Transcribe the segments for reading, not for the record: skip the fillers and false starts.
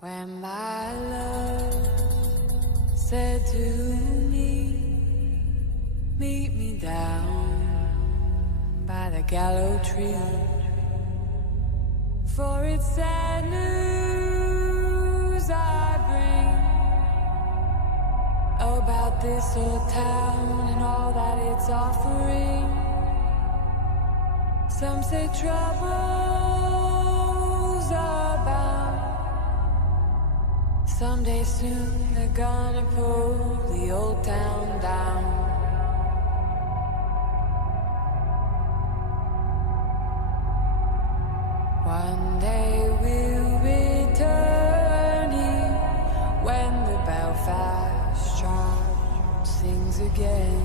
When my love said to me, meet me down by the gallows tree, for it's sad news I bring about this old town and all that it's offering. Some say troubles abound. Someday soon they're gonna pull the old town down. One day we'll return here when the Belfast chart sings again.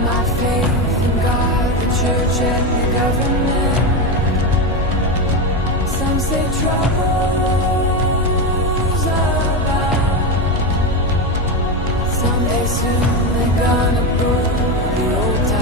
My faith in God, the church and the government. Some say troubles abound. Someday soon they're gonna pull the old town.